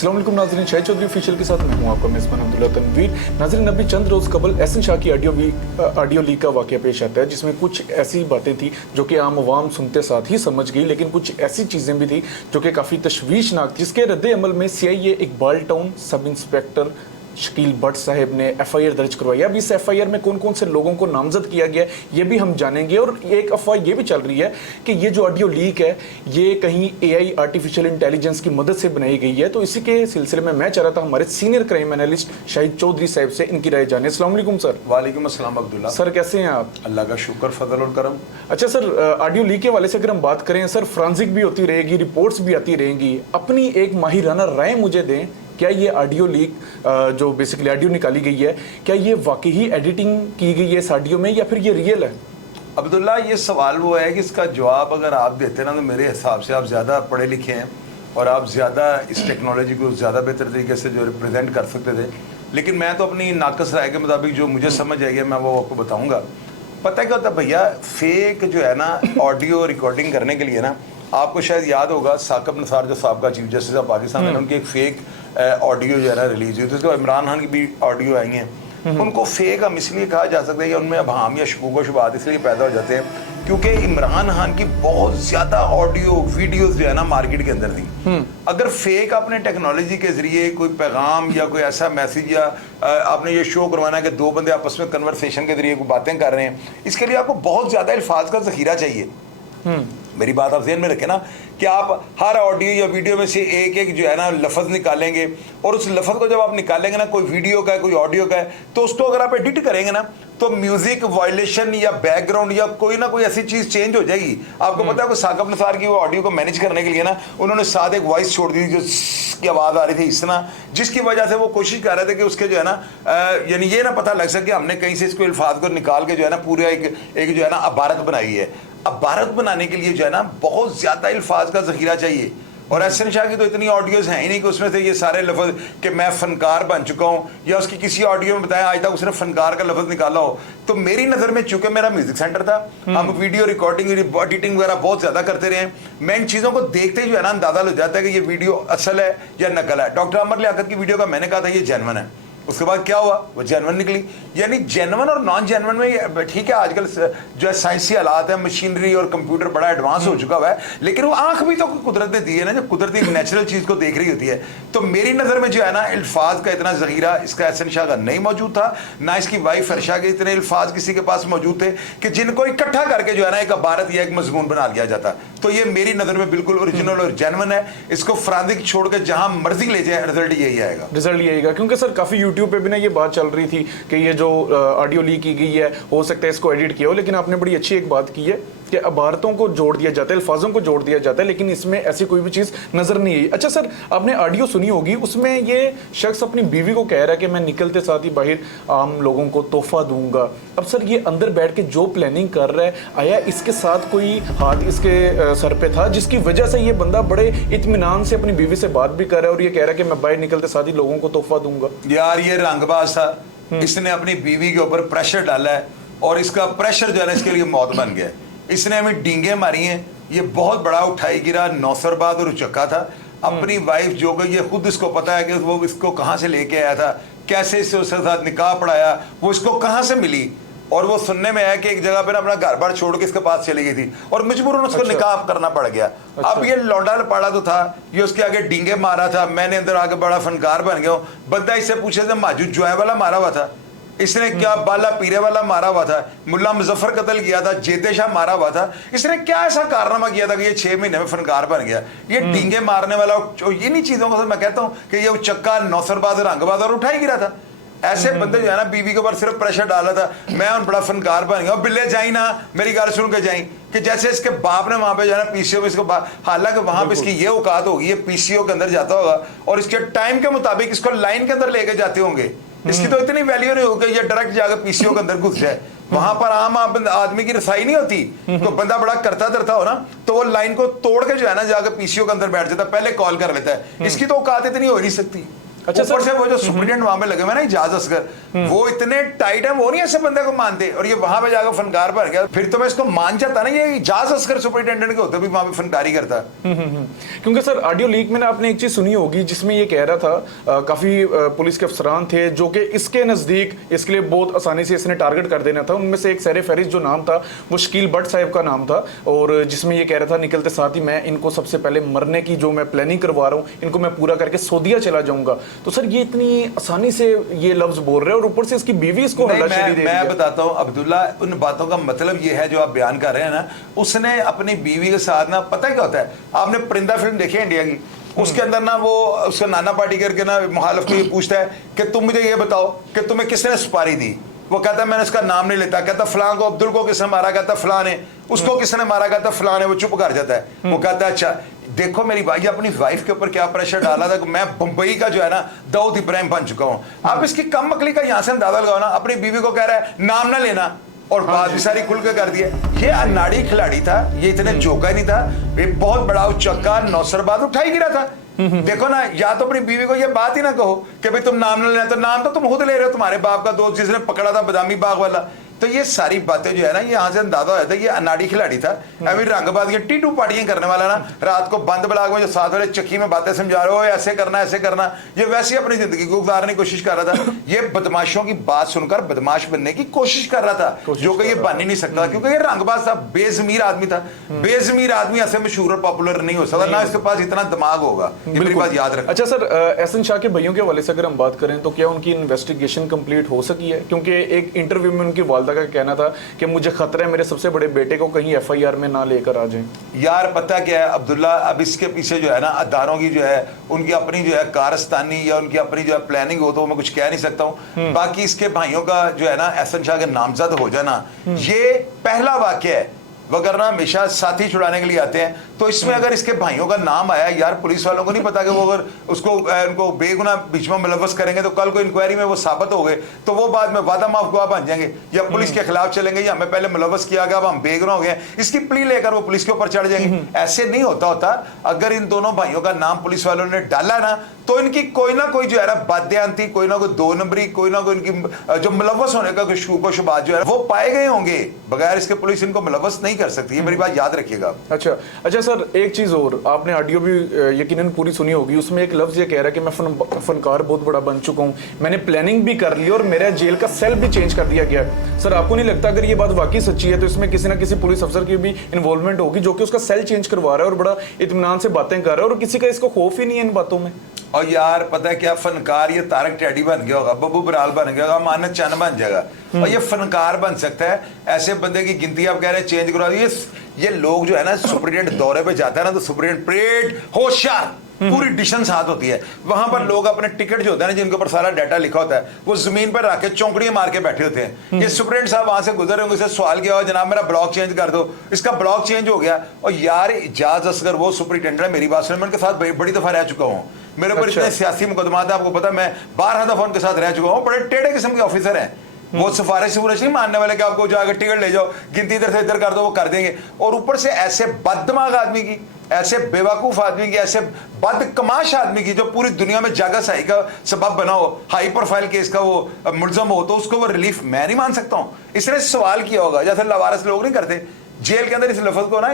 अस्सलाम वालेकुम नाज़रीन, शाहिद चौधरी ऑफिशियल के साथ मैं हूं आपका मेज़बान अब्दुल्ला तनवीर। नाज़रीन, अभी चंद रोज़ कबल एहसन शाह की ऑडियो लीक का वाक़या पेश आता है, जिसमें कुछ ऐसी बातें थी जो कि आम आवाम सुनते साथ ही समझ गई, लेकिन कुछ ऐसी चीज़ें भी थी जो कि काफ़ी तशवीशनाक, जिसके रद्द अमल में CIA Iqbal town sub inspector Shakeel Bhatt साहब ने FIR दर्ज करवाई। अब इस FIR में कौन कौन से लोगों को नामजद किया गया ये भी हम जानेंगे। और एक अफवाह ये भी चल रही है कि ये जो ऑडियो लीक है ये कहीं AI आर्टिफिशियल इंटेलिजेंस की मदद से बनाई गई है। तो इसी के सिलसिले में मैं चाह रहा था हमारे senior crime analyst Shahid Chaudhary साहब से इनकी राय जाने। अस्सलाम वालेकुम सर। वालेकुम अस्सलाम अब्दुल्ला। सर कैसे हैं आप? अल्लाह का शुक्र, फजल और करम। अच्छा सर, ऑडियो लीक के वाले से अगर हम बात करें सर, फ्रांसिक भी होती रहेगी, रिपोर्ट्स भी आती रहेंगी, अपनी एक माहिराना राय मुझे दें, क्या ये ऑडियो लीक जो बेसिकली ऑडियो निकाली गई है, क्या ये वाकई ही एडिटिंग की गई है इस ऑडियो में या फिर ये रियल है? अब्दुल्ला, ये सवाल वो है कि इसका जवाब अगर आप देते ना तो मेरे हिसाब से आप ज़्यादा पढ़े लिखे हैं और आप ज़्यादा इस टेक्नोलॉजी को ज़्यादा बेहतर तरीके से जो रिप्रेजेंट कर सकते थे। लेकिन मैं तो अपनी नाकस राय के मुताबिक जो मुझे समझ आएगी मैं वो आपको बताऊँगा। पता क्या होता है भैया, फेक जो है ना ऑडियो रिकॉर्डिंग करने के लिए ना, आपको शायद याद होगा साकिब निसार जो साबका चीफ जस्टिस ऑफ पाकिस्तान है, उनकी एक फेक ऑडियो जो है ना रिलीज हुई थी, उसके बाद इमरान खान की भी ऑडियो आई हैं। उनको फेक हम इसलिए कहा जा सकता है कि उनमें अबहम या शकूक व शुबहात इसलिए पैदा हो जाते हैं क्योंकि इमरान खान की बहुत ज्यादा ऑडियो वीडियोस जो है ना मार्केट के अंदर थी। अगर फेक आपने टेक्नोलॉजी के जरिए कोई पैगाम या कोई ऐसा मैसेज या आपने ये शो करवाना है कि दो बंदे आपस में कन्वर्सेशन के जरिए कोई बातें कर रहे हैं, इसके लिए आपको बहुत ज्यादा अल्फाज का जखीरा चाहिए। मेरी बात आप ज़हन में रखें ना कि आप हर ऑडियो या वीडियो में से एक एक जो है ना लफ्ज़ निकालेंगे और उस लफ्ज़ को जब आप निकालेंगे ना, कोई वीडियो का है कोई ऑडियो का है, तो उसको अगर आप एडिट करेंगे ना तो म्यूजिक वायलेशन या बैकग्राउंड या कोई ना कोई ऐसी चीज़ चेंज हो जाएगी। आपको पता है कि साकिब निसार की वो ऑडियो को मैनेज करने के लिए ना उन्होंने साथ एक वॉइस छोड़ दी जो की आवाज़ आ रही थी इस तरह, जिसकी वजह से वो कोशिश कर रहे थे कि उसके जो है ना यानी ये ना पता लग सके हमने कहीं से इसको अल्फाज को निकाल के जो है ना पूरा एक जो है ना इबारत बनाई है। अब भारत बनाने के लिए जो है ना बहुत ज्यादा अल्फाज का जखीरा चाहिए। और एहसन शाह की तो इतनी ऑडियोज हैं ही नहीं कि उसमें से ये सारे लफ्ज कि मैं फनकार बन चुका हूँ या उसकी किसी ऑडियो में बताया आज तक उसने फनकार का लफ्ज निकाला हो। तो मेरी नज़र में चूंकि मेरा म्यूजिक सेंटर था, हम वीडियो रिकॉर्डिंग एडिटिंग वगैरह बहुत ज़्यादा करते रहे, मैं इन चीज़ों को देखते ही जो है ना अंदाजा लग जाता है कि ये वीडियो असल है या नकल है। डॉक्टर अमर लियाकत की वीडियो का मैंने कहा था ये जेन्युइन है, उसके बाद क्या हुआ, वो जेन्युइन निकली। यानी जेन्युइन और नॉन जेन्युइन में ठीक है, आजकल जो है साइंसी हालात है, मशीनरी और कंप्यूटर बड़ा एडवांस हो चुका हुआ है, लेकिन वो आंख भी तो कुदरत ने दी है ना, जब कुदरत एक नेचुरल चीज़ को देख रही होती है। तो मेरी नज़र में जो है ना अल्फाज का इतना जखीरा इसका एहसन शाह का नहीं मौजूद था, ना इसकी वाइफ अर्शा के इतने अल्फाज किसी के पास मौजूद थे कि जिनको इकट्ठा करके जो है ना एक इबारत या एक मजमून बना लिया जाता। तो ये मेरी नज़र में बिल्कुल ओरिजिनल और जेन्युइन है। इसको फ्रांसिक छोड़ के जहाँ मर्जी ले जाए रिजल्ट यही आएगा। रिजल्ट यही आएगा, क्योंकि सर काफ़ी यूट्यूब पे भी ना ये बात चल रही थी कि ये जो ऑडियो लीक की गई है हो सकता है इसको एडिट किया हो, लेकिन आपने बड़ी अच्छी एक बात की है कि इबारतों को जोड़ दिया जाता है, अल्फाजों को जोड़ दिया जाता है, लेकिन इसमें ऐसी कोई भी चीज़ नज़र नहीं आई। अच्छा सर, आपने ऑडियो सुनी होगी, उसमें ये शख्स अपनी बीवी को कह रहा है कि मैं निकलते साथ ही बाहर आम लोगों को तोहफा दूंगा। अब सर ये अंदर बैठ के जो प्लानिंग कर रहा है, आया इसके साथ कोई हाथ इसके सर पे था जिसकी वजह से ये बंदा बड़े इत्मीनान से अपनी बीवी से बात भी कर रहा है और ये कह रहा है कि मैं बाहर निकलते साथ ही लोगों को तोहफा दूंगा? यार ये रंगबाज था, इसने अपनी बीवी के ऊपर प्रेशर डाला है और इसका प्रेशर जो है इसके लिए मौत बन गया। इसने हमें डींगे मारी हैं, ये बहुत बड़ा उठाई गिरा नौसरबाद और उचक्का था। अपनी वाइफ जो गई, ये खुद इसको पता है कि वो इसको कहाँ से लेके आया था, कैसे इससे उसके साथ निकाह पढ़ाया, वो इसको कहाँ से मिली, और वो सुनने में आया कि एक जगह पे ना अपना घर बार छोड़ के इसके पास चली गई थी और मजबूरन उसको निकाह करना पड़ गया। अब ये लौंडा लपाड़ा तो था, ये उसके आगे डींगे मारा था, मैंने अंदर आके बड़ा फनकार बन गया हूँ। बंदा इससे पूछे थे माजूद जोए वाला मारा हुआ था, इसने क्या बाला पीरे वाला मारा हुआ था, मुल्ला मुजफ्फर कत्ल किया था, जेते शाह मारा हुआ था, इसने क्या ऐसा कारनामा किया था कि ये 6 महीने में फनकार बन गया? ये डींगे मारने वाला, इन्हीं चीजों को मैं कहता हूँ कि ये उचक्का नौसरबाज रंगबाज और उठाई गिरा था। ऐसे बंदे जो है ना बीवी के ऊपर सिर्फ प्रेशर डाला था, मैं उन बड़ा फनकार बन गया। बिल्ले जाई ना, मेरी गाल सुन के जाई कि जैसे इसके बाप ने वहां पे जो है ना PCO में इसको, हालांकि वहां पे इसकी ये औकात होगी, ये PCO के अंदर जाता होगा और इसके टाइम के मुताबिक इसको लाइन के अंदर लेके जाते होंगे। इसकी तो इतनी वैल्यू नहीं होगी ये डायरेक्ट जाकर PCO के अंदर घुस जाए। वहां पर आम आदमी की रसाई नहीं होती, तो बंदा बड़ा करता धरता हो ना तो वो लाइन को तोड़ के जो है ना जाकर PCO के अंदर बैठ जाता है, पहले कॉल कर लेता है। इसकी तो औकात इतनी हो नहीं सकती। अच्छा ऊपर सर। से वो जो सुपरिटेंडेंट वहां पे लगे हुए ना इजाज असगर, वो इतने टाइट है, वो नहीं ऐसे बंदे को मानते, और ये वहां पे जाकर फनकार भर गया। फिर तो मैं इसको मान जाता ना, ये इजाज असगर सुपरिटेंडेंट के होते भी वहां पे फनकारी करता। क्योंकि सर ऑडियो लीक में ना आपने एक चीज सुनी होगी जिसमें ये कह रहा था काफी पुलिस के अफसरान थे जो कि इसके नजदीक इसके लिए बहुत आसानी से इसने टारगेट कर देना था। उनमें से एक सर फहरिस्त जो नाम था वो शकील भट्ट साहब का नाम था, और जिसमें ये कह रहा था निकलते साथ ही मैं इनको सबसे पहले मरने की जो मैं प्लानिंग करवा रहा हूँ इनको मैं पूरा करके सऊदीया चला जाऊंगा। तो सर ये इतनी आसानी से ये लफ्ज बोल रहे हैं, और ऊपर से इसकी बीवी इसको हल्लाशेरी दे रही है। मैं बताता हूं अब्दुल्ला, उन बातों का मतलब ये है जो आप बयान कर रहे हैं ना, उसने अपनी बीवी के साथ ना, पता है क्या होता है, आपने परिंदा फिल्म देखी है इंडिया की, उसके अंदर ना वो उसका नाना पाटेकर के ना मुखालिफ को ये पूछता है कि तुम मुझे ये बताओ कि तुम्हें किसने सुपारी दी, वो कहता है मैंने उसका नाम नहीं लेता, कहता फलां को, अब्दुल को किसने मारा, कहता फलां ने, उसको किसने मारा, कहता फलां ने, वो चुप कर जाता है। वो कहता है अच्छा देखो मेरी भाई अपनी वाइफ के ऊपर क्या प्रेशर डाला था कि मैं बंबई का जो है ना दाऊद इब्राहिम बन चुका हूं। आप इसकी कम अकली का यहां से अंदाजा लगाओ ना, अपनी बीवी को कह रहा है नाम ना लेना, और बात भी सारी खुल के कर दी है। ये अनाड़ी खिलाड़ी था, ये इतने जोका नहीं था, ये बहुत बड़ा उचक्का नौसरबाज उठा ही गिरा था। देखो ना, या तो अपनी बीवी को ये बात ही ना कहो कि भाई तुम नाम ना लेना, तो नाम तो तुम खुद ले रहे हो, तुम्हारे बाप का दोस्त जिसने पकड़ा था बदामी बाग वाला। तो ये सारी बातें जो है ना, ये यहाँ से अंदाजा होता है ये अनाड़ी खिलाड़ी था। अभी रंगबाज, ये टीटू पार्टियां करने वाला ना, रात को बंद बलाग में जो साथ वाले चक्की में बातें समझा रहे हो ऐसे करना, ये वैसे ही अपनी जिंदगी को गुजारने की कोशिश कर रहा था। ये बदमाशों की बात सुनकर बदमाश बनने की कोशिश कर रहा था, जो कि ये बन ही नहीं सकता, क्योंकि ये रंगबाज था, बेजमीर आदमी था। बेजमीर आदमी ऐसे मशहूर और पॉपुलर नहीं हो सकता, ना इसके पास इतना दिमाग होगा, ये मेरी बात याद रखना। अच्छा सर, एहसन शाह के भाइयों के हवाले से अगर हम बात करें तो क्या उनकी इन्वेस्टिगेशन कंप्लीट हो सकी है? क्योंकि एक इंटरव्यू में उनकी वालदा का कहना था कि मुझे खतरा है मेरे सबसे बड़े बेटे को कहीं एफआईआर में ना लेकर आ जाए। यार पता क्या है अब्दुल्ला, अब इसके पीछे जो है ना अदारों की जो है उनकी अपनी जो है कारस्तानी या उनकी अपनी जो है प्लानिंग हो, तो मैं कुछ कह नहीं सकता हूँ। बाकी इसके भाइयों का जो है ना एहसन शाह के नामजद हो जाना, ये पहला वाकया है, वगरना हमेशा साथी छुड़ाने के लिए आते हैं। तो इसमें अगर इसके भाइयों का नाम आया, यार पुलिस वालों को नहीं पता कि वो अगर उसको उनको बेगुनाह बीच में मुलव्वस करेंगे तो कल को इंक्वायरी में वो साबित हो गए तो वो बाद में वादा माफ गवाह बन जाएंगे, या पुलिस के खिलाफ चलेंगे, या हमें पहले मुलव्वस किया गया अब हम बेगुनाह हो गए, इसकी प्ली लेकर वो पुलिस के ऊपर चढ़ जाएंगे। ऐसे नहीं होता। अगर इन दोनों भाइयों का नाम पुलिस वालों ने डाला ना, तो इनकी कोई ना कोई जो है ना बाद्यांती, कोई ना कोई दो नंबरी, कोई ना कोई इनकी जो मुलव्वस होने का कोई शुबात जो है वो पाए गए होंगे, बगैर इसके पुलिस इनको मुलव्वस नहीं कर सकती है, मेरी बात याद रखिएगा। अच्छा सर, एक चीज और, आपने ऑडियो भी यकीनन पूरी सुनी होगी, उसमें एक लफ्ज ये कह रहा है कि मैं फनकार बहुत बड़ा बन चुका हूं, मैंने प्लानिंग भी कर ली और मेरा जेल का सेल भी चेंज कर दिया गया। सर आपको नहीं लगता अगर ये बात वाकई सच्ची है तो इसमें किसी ना किसी पुलिस अफसर की भी इन्वॉल्वमेंट होगी जो कि उसका सेल चेंज करवा रहा है और बड़ा इत्मीनान से बातें कर रहा है, और किसी का इसको खौफ ही नहीं है इन बातों में? और यार पता है क्या, फनकार ये तारक टैडी बन गया होगा, बब्बू बराल बन गया होगा, मानत चन बन जाएगा, और ये फनकार बन सकता है। ऐसे बंदे की गिनती आप कह रहे हैं चेंज करवा दी। ये लोग जो है ना सुपरिटेंडेंट दौरे पे जाता है ना, तो सुपरिटेंडेंट परेड होशियार पूरी डिशन साथ होती है, वहां पर लोग अपने टिकट जो होता है ना, जिनके ऊपर सारा डाटा लिखा होता है, वो जमीन पर रख के चौंकड़ियां मार के बैठे होते हैं। ये सुपरिटेंडेंट साहब वहां से गुजरे होंगे, सवाल किया हो जनाब मेरा ब्लॉक चेंज कर दो, इसका ब्लॉक चेंज हो गया। और यार इजाज असगर वो सुपरिटेंडेंट है, मेरी बात सुन, मैं उनके साथ बड़ी दफा रह चुका हूँ, मेरे ऊपर इतने सियासी मुकदमा था, आपको पता, मैं 12 दफा उनके साथ रह चुका हूँ। बड़े टेढ़े किस्म के ऑफिसर हैं, वो सिफारिश नहीं मानने वाले कि आपको जाकर टिकट ले जाओ, गिनती इधर से इधर कर दो, वो कर देंगे। और ऊपर से ऐसे बददिमाग आदमी की, ऐसे बेवकूफ आदमी की, ऐसे बदकमाश आदमी की जो पूरी दुनिया में जागा सही का सबब बना हो, हाई प्रोफाइल केस का वो मुलजम हो, तो उसको वो रिलीफ मैं नहीं मान सकता हूँ। इसने सवाल किया होगा, जैसे लवारस लोग नहीं करते जेल के अंदर, इस लफ्ज को ना,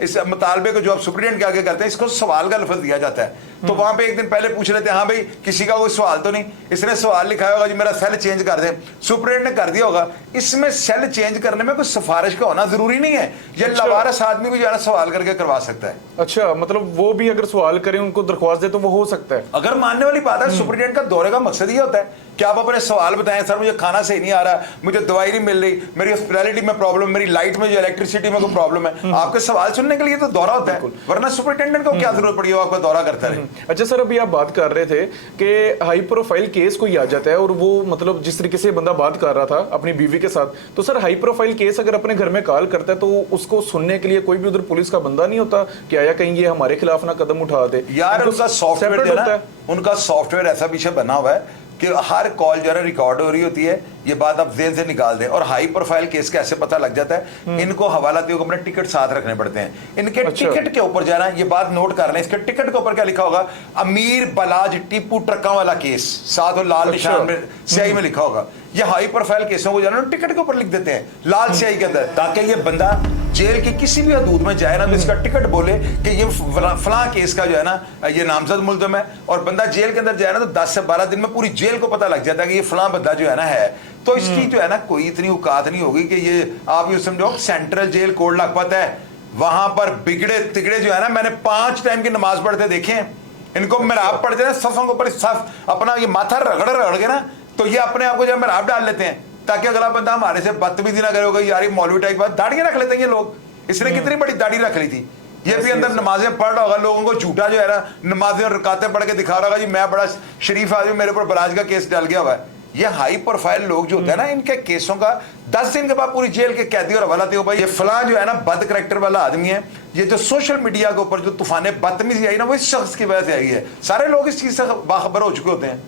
इस मुतालबे को जो आप सुप्रीटेंडेंट के आगे करते हैं, इसको सवाल का लफ्ज दिया जाता है। तो वहां पे एक दिन पहले पूछ लेते हैं, हाँ भाई किसी का कोई सवाल तो नहीं, इसने सवाल लिखा होगा जी मेरा सेल चेंज कर दे, सुप्रीटेंडेंट ने कर दिया होगा। इसमें सेल चेंज करने में कोई सिफारिश का होना जरूरी नहीं है, ये लवारस आदमी भी जो है सवाल करके करवा सकता है। अच्छा, मतलब वो भी अगर सवाल करें, उनको दरख्वास्त दे तो वो हो सकता है, अगर मानने वाली बात है। सुप्रीटेंडेंट का दौरे का मकसद ये होता है कि आप अपने सवाल बताएं, सर मुझे खाना सही नहीं आ रहा, मुझे दवाई नहीं मिल रही, मेरी हॉस्पिटैलिटी में प्रॉब्लम, मेरी लाइट में जो इलेक्ट्रिसिटी में कोई प्रॉब्लम है, आपके सवाल सुनने के लिए तो दौरा होता है, वरना सुपरिटेंडेंट को क्या जरूरत पड़ी हो आपका दौरा करता रहे। अच्छा सर, अभी आप बात कर रहे थे कि हाई प्रोफाइल केस कोई आ जाता है, और वो मतलब जिस तरीके से बंदा बात कर रहा था अपनी बीवी के साथ, तो सर हाई प्रोफाइल केस अगर अपने घर में कॉल करता है तो उसको सुनने के लिए कोई भी उधर पुलिस का बंदा नहीं होता कि आया कहीं ये हमारे खिलाफ ना कदम उठा दे? यार उनका सॉफ्टवेयर, उनका सॉफ्टवेयर ऐसा पीछे बना हुआ है कि हर कॉल जो है ना रिकॉर्ड हो रही होती है, ये बात आप जेल से निकाल दें। और हाई प्रोफाइल केस का ऐसे पता लग जाता है, इनको हवालातियों को अपने टिकट साथ रखने पड़ते हैं। इनके अच्छा। टिकट के ऊपर जाना, ये बात नोट कर लें, इसके टिकट के ऊपर क्या लिखा होगा, अमीर बलाज टीपू ट्रकों वाला केस, साथ वो लाल निशान में स्याही में लिखा होगा। ये हाई प्रोफाइल केसों को जो है ना टिकट के ऊपर लिख देते हैं लाल स्याही के अंदर, ताकि ये बंदा जेल के किसी भी हदूद में जाए ना तो इसका टिकट बोले कि ये फलां केस का जो है ना ये नामजद मुल्ज़िम है, और बंदा जेल के अंदर जाए ना तो 10 से 12 दिन में पूरी जेल को पता लग जाता है कि ये फलां बंदा जो है ना है। तो इसकी जो है ना कोई इतनी औकात नहीं होगी कि ये आप ये समझो सेंट्रल जेल कोड लखपत है, वहां पर बिगड़े तिगड़े जो है ना, मैंने 5 टाइम की नमाज पढ़ते देखे हैं, इनको मिराब पढ़ते हैं सफ़ों के ऊपर, सफ अपना ये माथा रगड़ के ना, तो ये अपने आप को जब मिराब डाल लेते हैं ताकि अगला बंदा हमारे से बदतमीजी ना करे, होगा यार ये मौलवी टाइप बात, दाढ़ियां रख लेते हैं ये लोग। इसने कितनी बड़ी दाढ़ी रख ली थी, ये भी अंदर नमाजें पढ़ रहा होगा, लोगों को झूठा जो है ना नमाजें और रकातें पढ़ के दिखा रहा होगा जी मैं बड़ा शरीफ आदमी, मेरे ऊपर बराज का केस डाल गया हुआ है। ये हाई प्रोफाइल लोग जो होते हैं ना, इनके केसों का 10 दिन के बाद पूरी जेल के कैदी और हवालाती हो भाई, ये फलां जो है ना बद करैक्टर वाला आदमी है। ये जो सोशल मीडिया के ऊपर जो तूफान बदतमीजी आई ना, वो इस शख्स की वजह से आई है। सारे लोग इस चीज से बाखबर हो चुके होते हैं।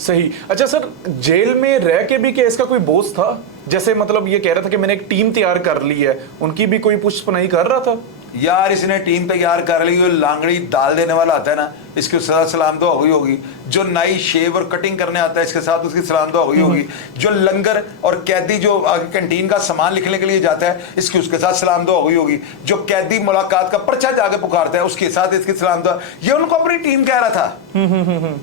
सही। अच्छा सर, जेल में रह के भी क्या इसका कोई बोझ था? जैसे मतलब ये कह रहा था कि मैंने एक टीम तैयार कर ली है, उनकी भी कोई पुष्पनाई कर रहा था? यार इसने टीम तैयार कर ली, जो लांगड़ी डाल देने वाला आता है ना, इसकी सदा सलाम तो हो गई होगी। जो नाई शेव और कटिंग करने आता है, इसके साथ उसकी सलाम तो हो गई होगी। जो लंगर और कैदी जो कैंटीन का सामान लिखने के लिए जाता है, इसकी उसके साथ सलाम तो हो गई होगी। जो कैदी मुलाकात का पर्चा जाके पुकारता है, उसके साथ इसकी सलाम तो, ये उनको अपनी टीम कह रहा था।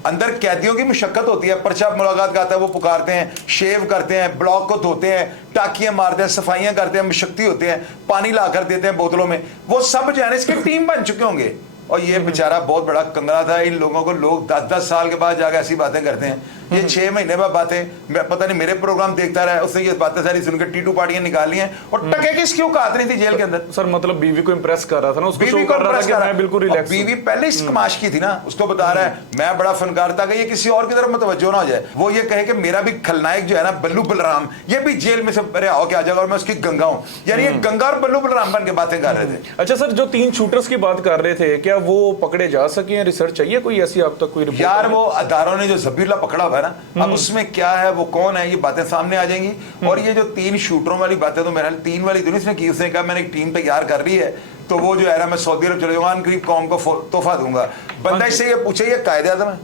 अंदर कैदियों की मुशक्कत होती है, पर्चा मुलाकात का आता है, वो पुकारते हैं, शेव करते हैं, ब्लॉक को धोते हैं, टाकियां मारते हैं, सफाइयां करते हैं, मुशक्ति होते हैं, पानी ला कर देते हैं बोतलों में, वो सब जो है ना इसकी टीम बन चुके होंगे। और ये बेचारा बहुत बड़ा कंगना था। इन लोगों को लोग 10-10 साल के बाद जाकर ऐसी बातें करते हैं। ये 6 महीने बाद बातें, मैं पता नहीं मेरे प्रोग्राम देखता रहा, उसने ये बातें सारी सुनकर टीटू पार्टियां निकाली हैं, और टके की इसकी औकात नहीं थी जेल के अंदर। सर मतलब बीवी को इंप्रेस कर रहा था ना, उसको शो कर रहा था कि मैं बिल्कुल रिलैक्स हूं। बीवी पहले इस कमाश की थी ना, उसको बता रहा है मैं बड़ा फनकार था कि ये किसी और की तरफ मुतवज्जो ना हो जाए, वो ये कहे कि मेरा भी खलनायक जो है ना बल्लू बलराम, ये भी जेल में से रिहा होकर आ जाएगा और मैं उसकी गंगा हूं। यानी ये गंगा और बल्लू बलराम बन के बातें कर रहे थे। अच्छा सर, जो 3 शूटर्स की बात कर रहे थे, क्या वो पकड़े जा सके? रिसर्च चाहिए कोई ऐसी आप तक कोई रिपोर्ट? यार वो अदारों ने जो जबीरला पकड़ा हुआ है ना, अब उसमें क्या है, वो कौन है, ये बातें सामने आ जाएंगी। और ये जो 3 शूटरों वाली बातें, तो मेरा 3 वाली तो इसने की, उसने कहा मैंने एक टीम तैयार कर ली है, तो वो जो है ना मैं सऊदी अरब चले जाऊंगा, करीब कौम को तोहफा दूंगा। बंदा इससे ये पूछे ये कायदे आज़म है,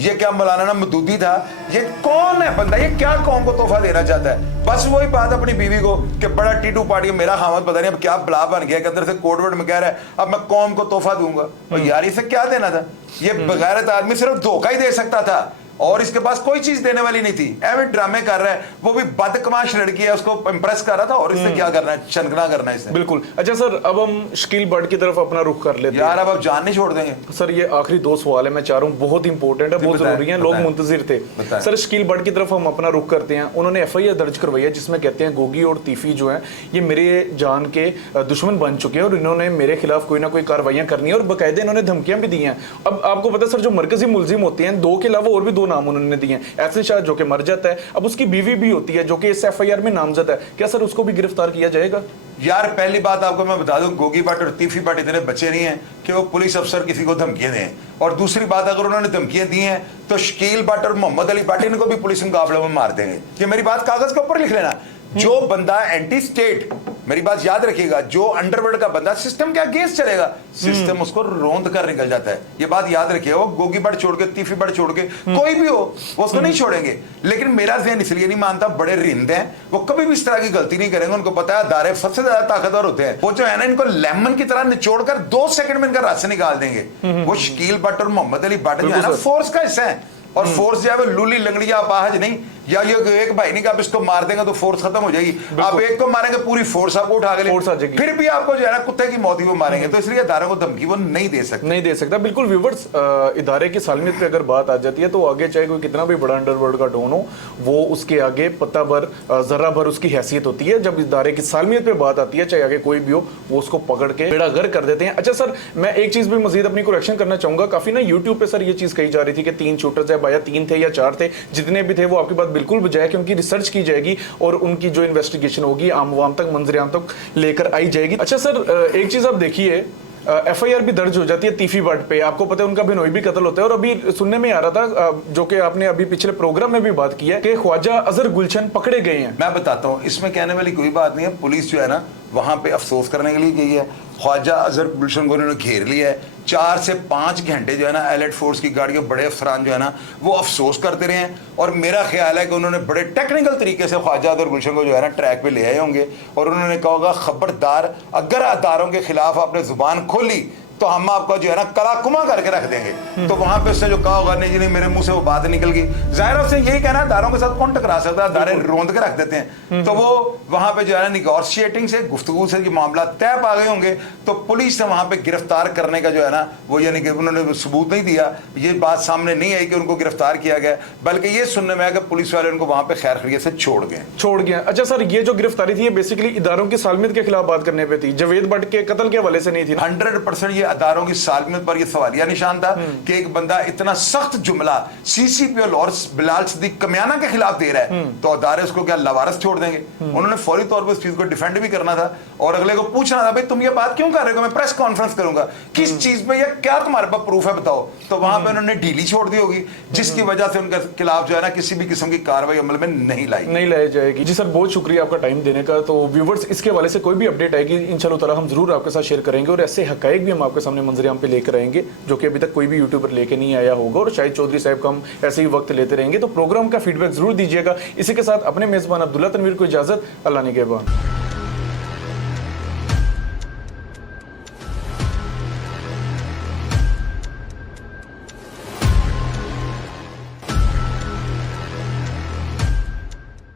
ये क्या मौलाना मदूदी था, ये कौन है बंदा, ये क्या कौम को तोहफा देना चाहता है? बस वही बात अपनी बीवी को कि बड़ा टीटू पार्टी मेरा खामद पता नहीं अब क्या बला बन गया कि अंदर से कोड वर्ड में कह रहा है अब मैं कौम को तोहफा दूंगा। और यार इसे क्या देना था? ये बगैरत आदमी सिर्फ धोखा ही दे सकता था, और इसके पास कोई चीज देने वाली नहीं थी। एवं ड्रामे कर रहा है, वो भी बदकमाश लड़की है, उसको इंप्रेस कर रहा था, और इसने क्या करना है, चनकना करना है इसने। बिल्कुल। अच्छा सर, अब हम शकील बट की तरफ अपना रुख कर लेते हैं। यार अब जान नहीं छोड़ देंगे सर, ये आखिरी 2 सवाल है, मैं चाह रहा हूँ बहुत इंपॉर्टेंट है, बहुत जरूरी है, लोग मुंतजिर थे। सर शकील बट की तरफ हम अपना रुख करते हैं। उन्होंने FIR दर्ज करवाई है जिसमें कहते हैं गोगी और तीफी जो है ये मेरे जान के दुश्मन बन चुके हैं और इन्होंने मेरे खिलाफ कोई ना कोई कार्रवाइयां करनी है, और बाकायदे इन्होंने धमकियां भी दी हैं। अब आपको पता है सर, जो मरकजी मुलजिम होते हैं 2 के अलावा और भी 2 नाम उन्होंने दिए हैं। एहसन शाह जो कि मर जाता है, अब उसकी बीवी भी होती है जो कि इस FIR में नामजद है, क्या सर उसको भी गिरफ्तार किया जाएगा? यार पहली बात आपको मैं बता दूं, गोगी भट्ट और तीफी भट्ट इतने बच्चे नहीं हैं कि वो पुलिस अफसर किसी को धमकियां दें। और दूसरी बात, अगर उन्होंने धमकियां दी हैं तो शकील भट्ट और मोहम्मद अली भट्ट इनको भी पुलिस मुकाबले में मार देंगे। ये मेरी बात कागज के ऊपर लिख लेना। जो बंदा एंटी स्टेट, मेरी बात याद रखिएगा, जो अंडरवर्ल्ड का बंदा सिस्टम के अगेंस्ट चलेगा, सिस्टम उसको रोंद कर निकल जाता है। ये बात याद रखिएगा। वो गोगी भट्ट छोड़ के, तीफी भट्ट छोड़ के, कोई भी हो वो उसको नहीं छोड़ेंगे। लेकिन मेरा ज़हन इसलिए नहीं मानता, बड़े रिंद हैं, वो कभी भी इस तरह की गलती नहीं करेंगे। उनको पता है अदारे सबसे ज्यादा ताकतवर होते हैं, वो जो है ना इनको लेमन की तरह निचोड़ कर 2 सेकंड में इनका रस निकाल देंगे। वो शकील भट्ट और मोहम्मद अली भट्ट जो है ना फोर्स का हिस्सा है, और फोर्स जो है वो लूली लंगड़िया अपाहज नहीं, या ये एक भाई नहीं कि आप इसको मार देंगे तो फोर्स खत्म हो जाएगी। आप एक को मारेंगे पूरी फोर्स आपको उठा के ले, फिर भी आपको जो है ना कुत्ते की मौत ही वो मारेंगे। तो इसलिए इदारों को धमकी वो नहीं दे सकता। बिल्कुल व्यूअर्स, इदारे की सालमियत पे अगर बात आ जाती है तो आगे चाहे कोई कितना भी बड़ा अंडरवर्ल्ड का डॉन हो, वो उसके आगे पत्ता भर जरा भर उसकी हैसियत होती है। जब इदारे की सालमियत पे बात आती है, चाहे आगे कोई भी हो, वो उसको पकड़ के बेड़ा गर्क कर देते हैं। अच्छा सर, मैं एक चीज भी मजीद अपनी करेक्शन करना चाहूंगा। काफी ना यूट्यूब पे सर ये चीज कही जा रही थी कि 3 शूटर्स है, बाया 3 थे या 4 थे, जितने भी थे वो आपकी बात बिल्कुल बजाय, क्योंकि रिसर्च की जाएगी और उनकी जो इन्वेस्टिगेशन होगी आम तक, मंजर आम तक लेकर आई जाएगी। अच्छा सर, एक चीज आप देखिए, FIR भी दर्ज हो जाती है तीफी भट्ट पे। आपको पता है उनका बिनोई भी कत्ल होता है। और अभी सुनने में आ रहा था, जो कि आपने अभी पिछले प्रोग्राम में भी बात की है, कि ख्वाजा अजहर गुलशन पकड़े गए हैं। मैं बताता हूँ, इसमें कहने वाली कोई बात नहीं है। पुलिस जो है ना वहाँ पे अफसोस करने के लिए गई है। ख्वाजा अजहर गुलशन को उन्होंने घेर लिया है। 4 से 5 घंटे जो है ना एलिट फोर्स की गाड़ियों बड़े अफसरान जो है ना वो अफसोस करते रहे हैं। और मेरा ख्याल है कि उन्होंने बड़े टेक्निकल तरीके से ख्वाजा अजहर गुलशन को जो है ना ट्रैक पे ले आए होंगे। और उन्होंने कहा होगा, खबरदार अगर अदारों के खिलाफ आपने जुबान खोली तो हम आपका जो है ना कलाकुमा करके रख देंगे। तो वहां पे उसने जो कहा होगा, नहीं जी नहीं, मेरे मुंह से वो बात निकल गई। जाहिर है उसने यही कहना है, दारों के साथ कौन टकरा सकता है, दारे रोंद के रख देते हैं। तो वो वहां पे जो है ना निगोशिएटिंग से, गुफ्तगू से ये मामला तय पा गए होंगे। तो पुलिस ने वहां पे गिरफ्तार करने का जो है ना वो, यानी कि उन्होंने सबूत नहीं दिया। ये बात सामने नहीं आई कि उनको गिरफ्तार किया गया, बल्कि ये सुनने में आया कि पुलिस वाले उनको वहां पे खैर खैरियत से छोड़ गए। अच्छा सर, ये जो गिरफ्तारी थी ये बेसिकली इदारों की सालमियत के खिलाफ बात करने पे थी, जावेद भट्ट के कत्ल के हवाले से नहीं थी। 100% ये अदारों की सालमियत पर ये सवालिया निशान था कि एक बंदा इतना सख्त जुमला CCP और बिलाल सिद्दीक कमियाना के खिलाफ दे रहा है, तो अदारे उसको क्या लावारिस छोड़ देंगे? उन्होंने फौरी तौर पर इस चीज को डिफेंड भी करना था और अगले को पूछना था, भाई तुम ये बात क्यों कर रहे हो, मैं प्रेस कॉन्फ्रेंस करूंगा, किस चीज पे, या क्या तुम्हारे पास प्रूफ है बताओ। तो वहां पे उन्होंने ढीली छोड़ दी होगी, जिसकी वजह से उनके खिलाफ जो है ना किसी भी किस्म की कार्रवाई अमल में नहीं लाई जाएगी। जी सर, बहुत शुक्रिया आपका टाइम देने का। तो व्यूवर्स, इसके हवाले से कोई भी अपडेट आएगी इंशाल्लाह ताला हम जरूर आपके साथ शेयर करेंगे और ऐसे हकायक भी हम आपके सामने मंजर-ए-आम पे लेकर आएंगे जो कि अभी तक कोई भी यूट्यूबर लेके नहीं आया होगा। और शाहिद चौधरी साहब का हम ऐसे ही वक्त लेते रहेंगे। तो प्रोग्राम का फीडबैक जरूर दीजिएगा। इसी के साथ अपने मेजबान अब्दुल्ला तनवीर को इजाजत, अल्लाह निगहबान।